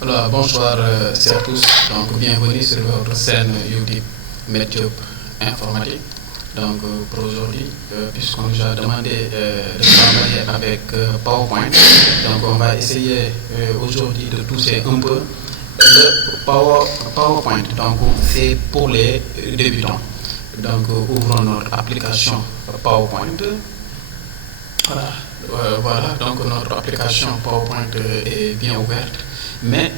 Voilà, bonsoir à tous. Donc, bienvenue sur votre chaîne YouTube Medjob Informatique. Donc, pour aujourd'hui, puisqu'on nous a demandé de travailler avec PowerPoint, donc on va essayer aujourd'hui de toucher un peu le PowerPoint. Donc, c'est pour les débutants. Donc, ouvrons notre application PowerPoint. Voilà, voilà, donc notre application PowerPoint est bien ouverte, mais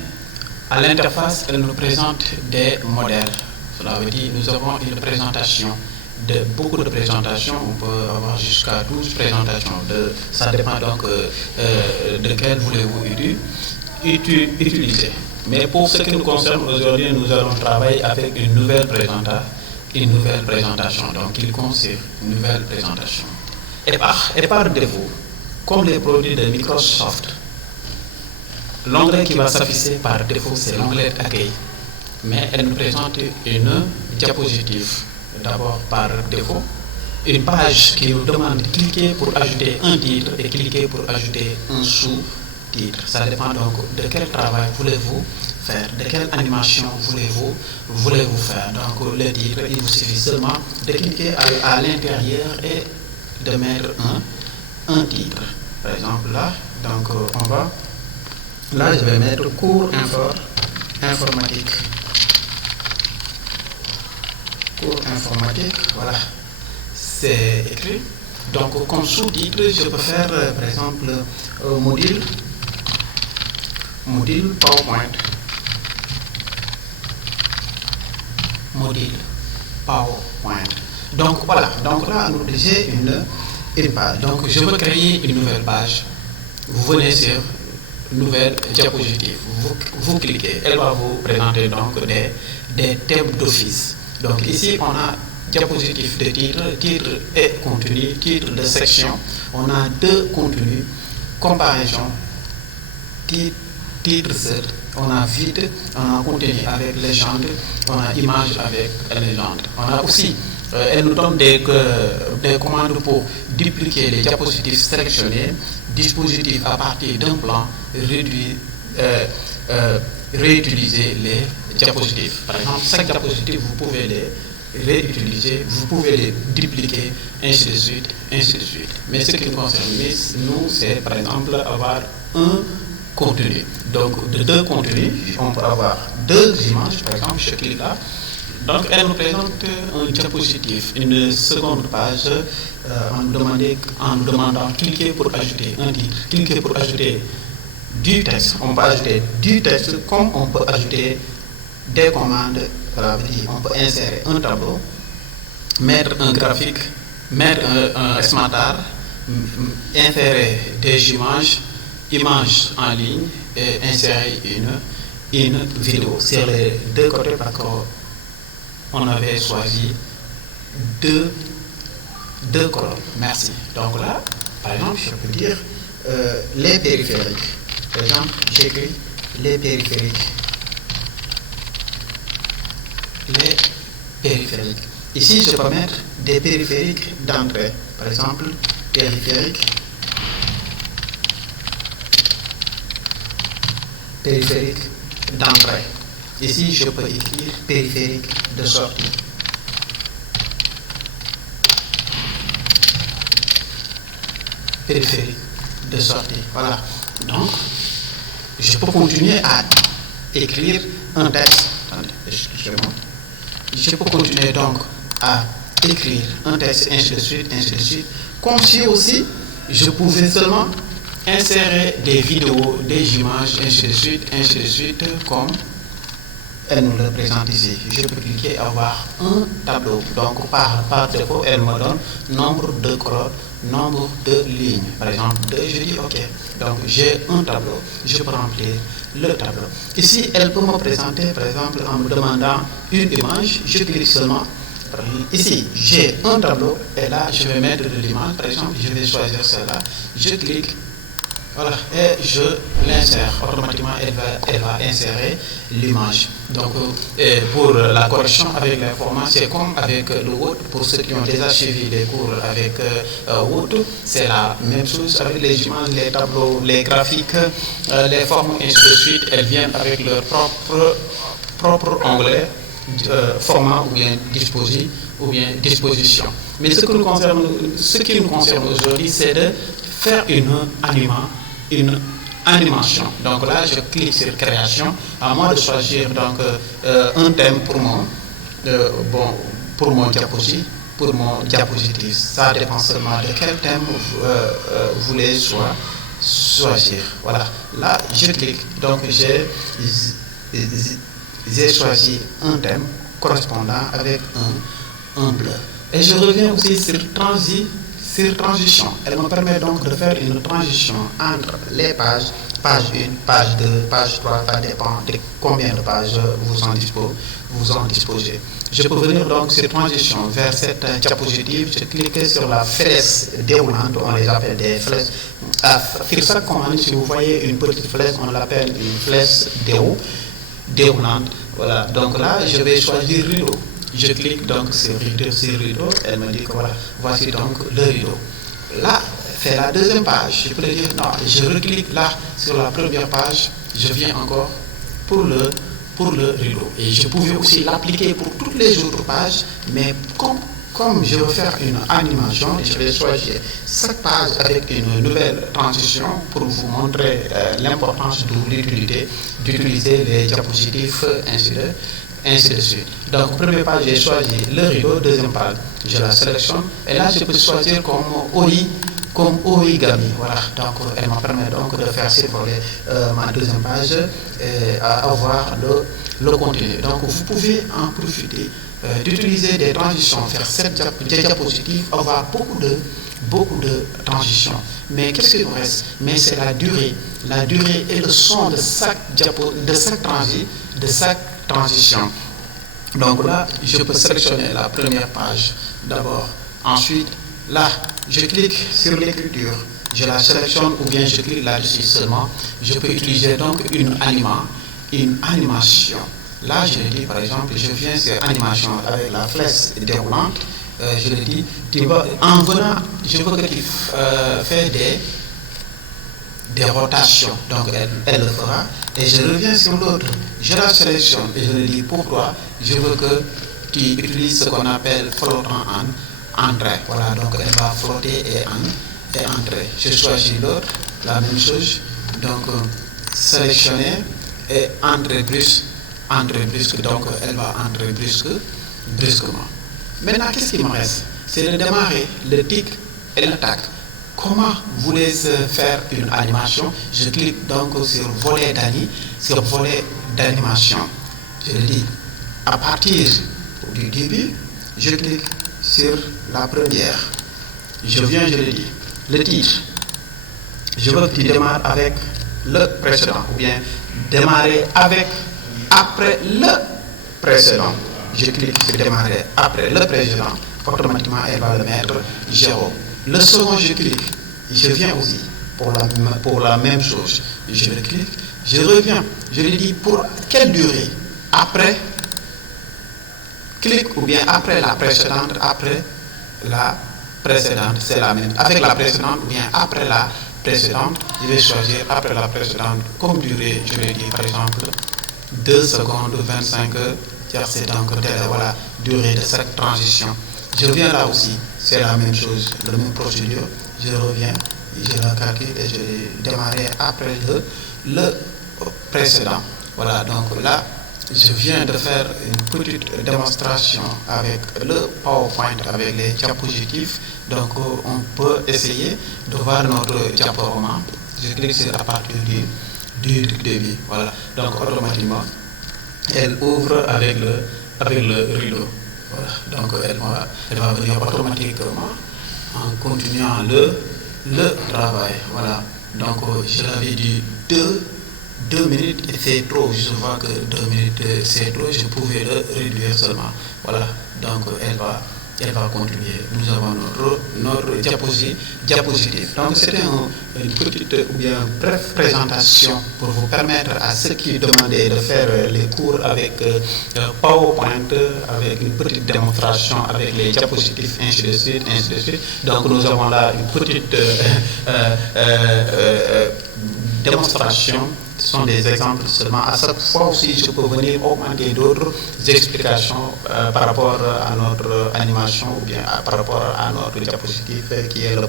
à l'interface, elle nous présente des modèles. Cela veut dire que nous avons une présentation, beaucoup de présentations, on peut avoir jusqu'à 12 présentations. Ça dépend donc de quelle voulez-vous utiliser. Mais pour ce qui nous concerne aujourd'hui, nous allons travailler avec une nouvelle présentation. Donc, il concerne une nouvelle présentation. Et par défaut, comme les produits de Microsoft, l'onglet qui va s'afficher par défaut, c'est l'onglet Accueil. Mais elle nous présente une diapositive, d'abord par défaut, une page qui nous demande de cliquer pour ajouter un titre et cliquer pour ajouter un sous-titre. Ça dépend donc de quel travail voulez-vous faire, de quelle animation voulez-vous faire. Donc le titre, il vous suffit seulement de cliquer à l'intérieur et de mettre un titre. Par exemple là, donc là je vais mettre cours informatique. Cours informatique, voilà, c'est écrit. Donc comme sous-titre, je peux faire par exemple module PowerPoint. Module PowerPoint. Donc voilà, donc là j'ai une page. Donc je veux créer une nouvelle page. Vous venez sur nouvelle diapositive. Vous cliquez, elle va vous présenter donc des thèmes d'office. Donc ici on a diapositive de titre et contenu, titre de section. On a deux contenus, comparaison, titre seul. On a vide, on a contenu avec légende, on a image avec légende. On a aussi, elle nous donne des commandes pour dupliquer les diapositives sélectionnées, dispositif à partir d'un plan, réutiliser les diapositives. Par exemple, chaque diapositive, vous pouvez les réutiliser, vous pouvez les dupliquer, ainsi de suite, ainsi de suite. Mais ce qui nous concerne, nous, c'est par exemple avoir un contenu. Donc, de deux contenus, on peut avoir deux images, par exemple, je clique là. Donc, elle nous présente un diapositive, une seconde page, en nous demandant de cliquer pour ajouter un titre, cliquer pour ajouter du texte. On peut ajouter du texte comme on peut ajouter des commandes. Ça veut dire on peut insérer un tableau, mettre un graphique, mettre un smatar, insérer des images en ligne et insérer une vidéo sur les deux côtés parce qu'on avait choisi deux colonnes. Merci. Donc là, par exemple, je peux dire les périphériques. Par exemple, j'écris les périphériques. Les périphériques. Ici, je peux mettre des périphériques d'entrée. Par exemple, périphérique d'entrée. Ici, je peux écrire périphérique de sortie. Périphérique de sortie. Voilà. Donc, je peux continuer à écrire un texte. Attendez, excusez-moi. Je peux continuer donc à écrire un texte, ainsi de suite, comme si aussi je pouvais seulement insérer des vidéos, des images, ainsi de suite, comme elle nous le présente ici. Je peux cliquer avoir un tableau. Donc par défaut, elle me donne nombre de colonnes, nombre de lignes. Par exemple, 2, je dis OK. Donc j'ai un tableau, je peux remplir le tableau. Ici, elle peut me présenter, par exemple, en me demandant une image, je clique seulement. Ici, j'ai un tableau et là, je vais mettre de l'image. Par exemple, je vais choisir celle-là. Je clique Voilà, et je l'insère. Automatiquement, elle va insérer l'image. Donc, pour la correction avec les formats, c'est comme avec le Word. Pour ceux qui ont déjà suivi les cours avec Word, c'est la même chose avec les images, les tableaux, les graphiques, les formes, et ainsi de suite. Elles viennent avec leur propre onglet, format ou bien disposition. Mais ce qui nous concerne aujourd'hui, c'est de faire une animation. Donc là, je clique sur création. À moi de choisir donc un thème pour mon diapositive. Ça dépend seulement de quel thème vous voulez choisir. Voilà. Là, je clique. Donc j'ai choisi un thème correspondant avec un bleu. Et je reviens aussi sur transition. Elle me permet donc de faire une transition entre les pages, page 1, page 2, page 3, ça dépend de combien de pages vous en disposez. Je peux venir donc sur transition vers cette diapositive, je clique sur la flèche déroulante, on les appelle des flèches. Sur chaque commande, si vous voyez une petite flèche, on l'appelle une flèche déroulante. Voilà, donc là, je vais choisir rideau. Je clique donc sur rideau, elle me dit que voilà, voici donc le rideau. Là, c'est la deuxième page. Je peux dire non, je reclique là sur la première page, je viens encore pour le rideau. Et je pouvais aussi l'appliquer pour toutes les autres pages, mais comme je veux faire une animation, je vais choisir cette page avec une nouvelle transition pour vous montrer l'importance de l'utilité d'utiliser les diapositives, ainsi de suite. Donc, première page, j'ai choisi le rideau, deuxième page, je la sélectionne, et là, je peux choisir comme origami. Voilà, donc elle me permet donc de faire survoler ma deuxième page et avoir le contenu. Donc, vous pouvez en profiter d'utiliser des transitions, faire cette diapositive, avoir beaucoup de transitions. Mais qu'est-ce qu'il nous reste? Mais c'est la durée et le son de chaque transition. Donc là, je peux sélectionner la première page d'abord. Ensuite, là, je clique sur l'écriture. Je la sélectionne ou bien je clique là-dessus seulement. Je peux utiliser donc une animation. Là, je le dis par exemple, je viens sur animation avec la flèche déroulante. Je le dis, en venant, je veux que tu fasses des rotations. Donc, elle le fera. Et je reviens sur l'autre. Je la sélectionne et je le dis pourquoi. Je veux que tu utilises ce qu'on appelle flottant en entrée. Voilà, donc elle va flotter et entrer. Je choisis l'autre, la même chose. Donc, sélectionner et entrer brusque. Donc, elle va entrer brusquement. Maintenant, qu'est-ce qui me reste? C'est de démarrer le tic et l'attaque. Comment voulez-vous faire une animation? Je clique donc sur volet d'animation. Je le dis, à partir du début, je clique sur la première. Je le dis, le titre. Je veux que tu démarres avec le précédent, ou bien démarrer après le précédent. Je clique sur démarrer après le précédent. Automatiquement, elle va le mettre 0. Le second, je clique. Je viens aussi pour la même chose. Je le clique. Je reviens. Je lui dis pour quelle durée? Après clic ou bien après la précédente. Après la précédente, c'est la même. Avec la précédente ou bien après la précédente, je vais choisir après la précédente comme durée. Je vais dire par exemple 2 secondes 25 c'est donc voilà, durée de cette transition. Je viens là aussi, c'est la même chose, la même procédure. Je reviens, je la calcule et je vais démarrer après le précédent. Voilà, donc là, je viens de faire une petite démonstration avec le PowerPoint, avec les diapositives. Donc, on peut essayer de voir notre diaporama. Je clique sur la partie du début. Voilà, donc automatiquement, elle ouvre avec le rideau. Voilà, donc elle va venir automatiquement en continuant le travail. Voilà, donc je l'avais dit 2 minutes c'est trop. Je vois que 2 minutes c'est trop. Je pouvais le réduire seulement. Voilà, donc elle va continuer. Nous avons notre diapositive. Donc c'était une petite ou bien brève présentation pour vous permettre à ceux qui demandaient de faire les cours avec PowerPoint, avec une petite démonstration, avec les diapositives, ainsi de suite, ainsi de suite. Donc nous avons là une petite démonstration. Ce sont des exemples seulement. À chaque fois aussi, je peux venir augmenter d'autres explications par rapport à notre animation ou bien par rapport à notre diapositive qui est le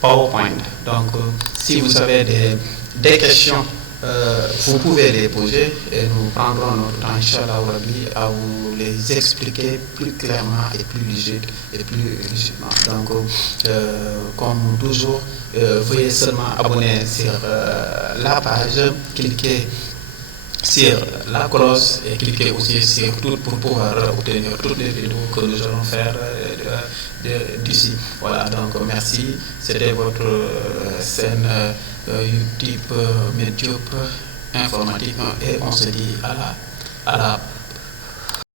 PowerPoint. Donc, si vous avez des questions, vous pouvez les poser et nous prendrons notre temps, Inch'Allah, à vous les expliquer plus clairement et plus lucidement. Donc, comme toujours, veuillez seulement abonner sur la page, cliquez sur la cloche et cliquez aussi sur tout pour pouvoir obtenir toutes les vidéos que nous allons faire d'ici. Voilà, donc merci. C'était votre scène YouTube Medjob informatique et on se dit à la